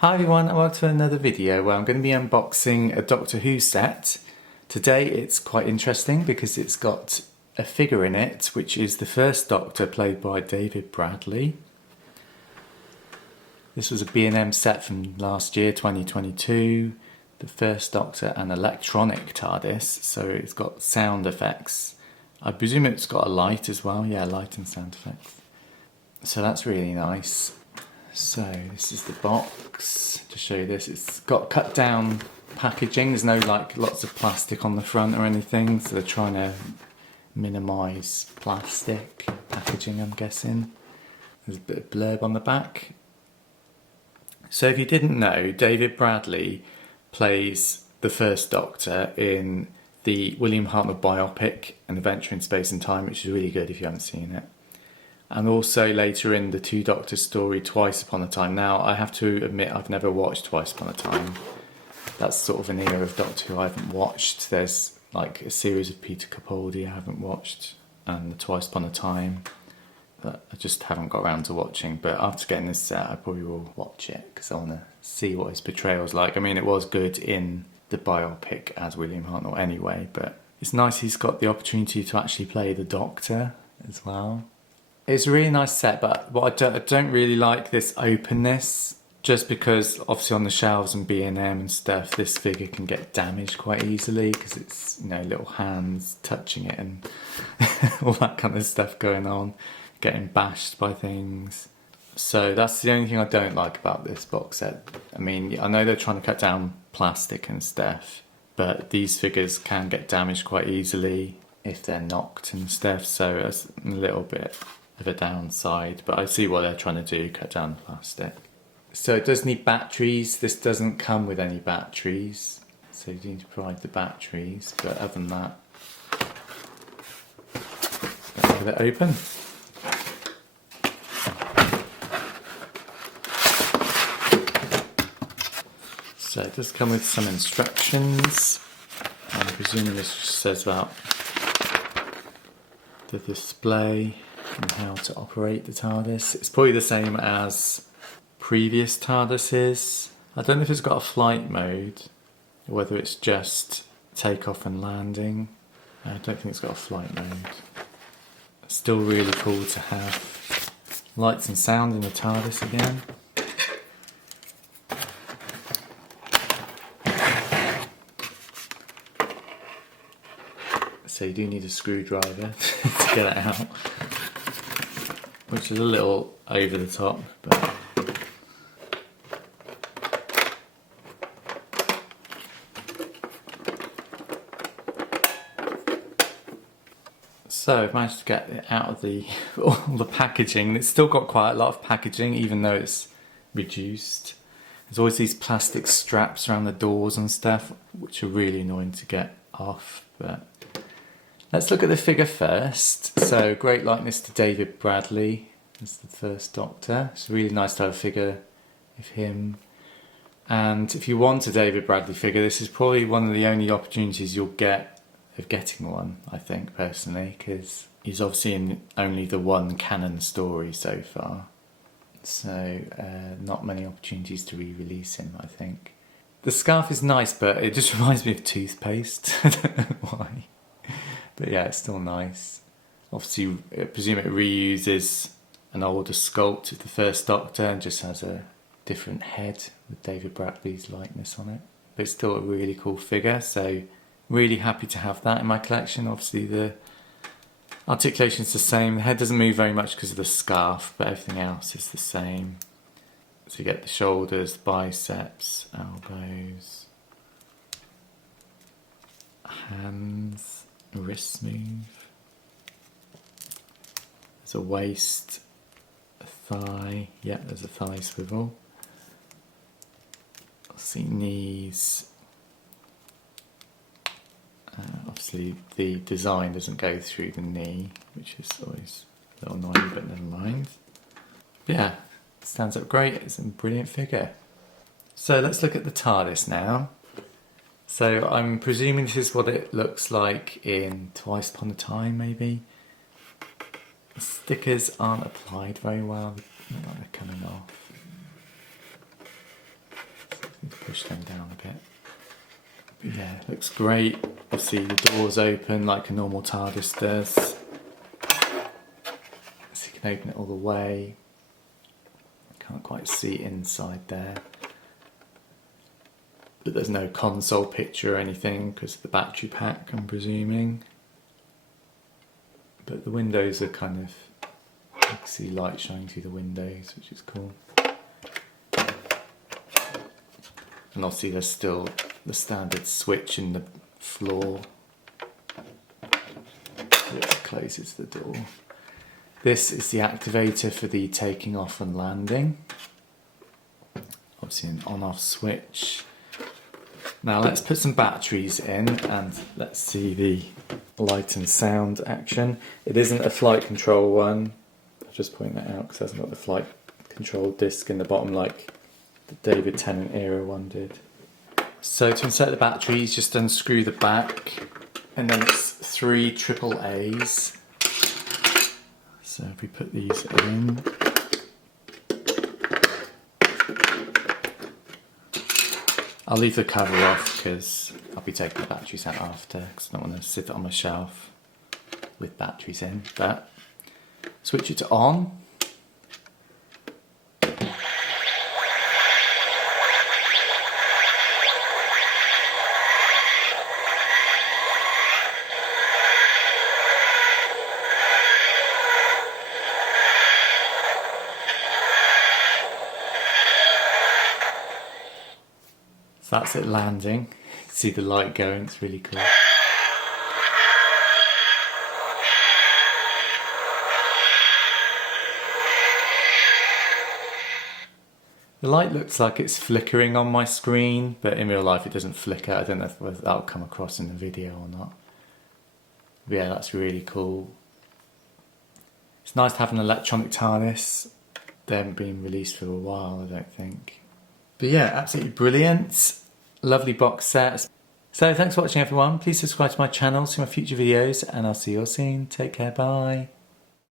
Hi everyone and welcome to another video where I'm going to be unboxing a Doctor Who set. Today it's quite interesting because it's got a figure in it which is the first Doctor played by David Bradley. This was a B&M set from last year, 2022. The first Doctor and electronic TARDIS, so it's got sound effects. I presume it's got a light as well, yeah, light and sound effects. So that's really nice. So this is the box. To show you this, it's got cut down packaging. There's no lots of plastic on the front or anything, so they're trying to minimise plastic packaging, I'm guessing. There's a bit of blurb on the back. So if you didn't know, David Bradley plays the first Doctor in the William Hartnell biopic An Adventure in Space and Time, which is really good if you haven't seen it. And also later in the Two Doctors story, Twice Upon a Time. Now, I have to admit I've never watched Twice Upon a Time. That's sort of an era of Doctor Who I haven't watched. There's like a series of Peter Capaldi I haven't watched, and the Twice Upon a Time that I just haven't got around to watching. But after getting this set, I probably will watch it because I want to see what his portrayal's like. I mean, it was good in the biopic as William Hartnell anyway, but it's nice he's got the opportunity to actually play the Doctor as well. It's a really nice set, but what I don't really like this openness, just because obviously on the shelves and B&M and stuff, this figure can get damaged quite easily because it's, you know, little hands touching it and all that kind of stuff going on, getting bashed by things. So that's the only thing I don't like about this box set. I mean, I know they're trying to cut down plastic and stuff, but these figures can get damaged quite easily if they're knocked and stuff, so that's a little bit of a downside, but I see what they're trying to do, cut down the plastic. So it does need batteries. This doesn't come with any batteries, so you need to provide the batteries, but other than that, let's get it open. So it does come with some instructions. I'm presuming this just says about the display and how to operate the TARDIS. It's probably the same as previous TARDISes. I don't know if it's got a flight mode or whether it's just takeoff and landing. I don't think it's got a flight mode. It's still really cool to have lights and sound in the TARDIS again. So you do need a screwdriver to get it out, which is a little over the top, but so I've managed to get it out of all the packaging. It's still got quite a lot of packaging even though it's reduced. There's always these plastic straps around the doors and stuff which are really annoying to get off, but let's look at the figure first. So, great likeness to David Bradley as the first Doctor. It's really nice to have a figure of him. And if you want a David Bradley figure, this is probably one of the only opportunities you'll get of getting one, I think, personally, because he's obviously in only the one canon story so far. So, not many opportunities to re-release him, I think. The scarf is nice, but it just reminds me of toothpaste. I don't know why. But yeah, it's still nice. Obviously, I presume it reuses an older sculpt of the first Doctor and just has a different head with David Bradley's likeness on it. But it's still a really cool figure, so really happy to have that in my collection. Obviously, the articulation's the same. The head doesn't move very much because of the scarf, but everything else is the same. So you get the shoulders, biceps, elbows, hands, wrist move. There's a waist, a thigh. Yep, there's a thigh swivel. See knees. Obviously, the design doesn't go through the knee, which is always a little annoying, but never mind. But yeah, it stands up great. It's a brilliant figure. So let's look at the TARDIS now. So I'm presuming this is what it looks like in Twice Upon a Time, maybe. The stickers aren't applied very well. Look like they're coming off. push them down a bit. But yeah, it looks great. Obviously the door's open like a normal TARDIS does. So you can open it all the way. Can't quite see inside there. But there's no console picture or anything because of the battery pack, I'm presuming. But the windows are kind of, you can see light shining through the windows, which is cool. And obviously there's still the standard switch in the floor which closes the door. This is the activator for the taking off and landing. Obviously an on-off switch. Now let's put some batteries in and let's see the light and sound action. It isn't a flight control one. I'll just point that out because it hasn't got the flight control disc in the bottom like the David Tennant era one did. So to insert the batteries, just unscrew the back and then it's 3 AAAs. So if we put these in, I'll leave the cover off because I'll be taking the batteries out after because I don't want to sit it on my shelf with batteries in. But switch it to on. So that's it landing. See the light going, it's really cool. The light looks like it's flickering on my screen, but in real life it doesn't flicker. I don't know if that'll come across in the video or not. But yeah, that's really cool. It's nice to have an electronic TARDIS. They haven't been released for a while, I don't think. But yeah, absolutely brilliant. Lovely box set. So thanks for watching everyone. Please subscribe to my channel, see my future videos, and I'll see you all soon. Take care, bye.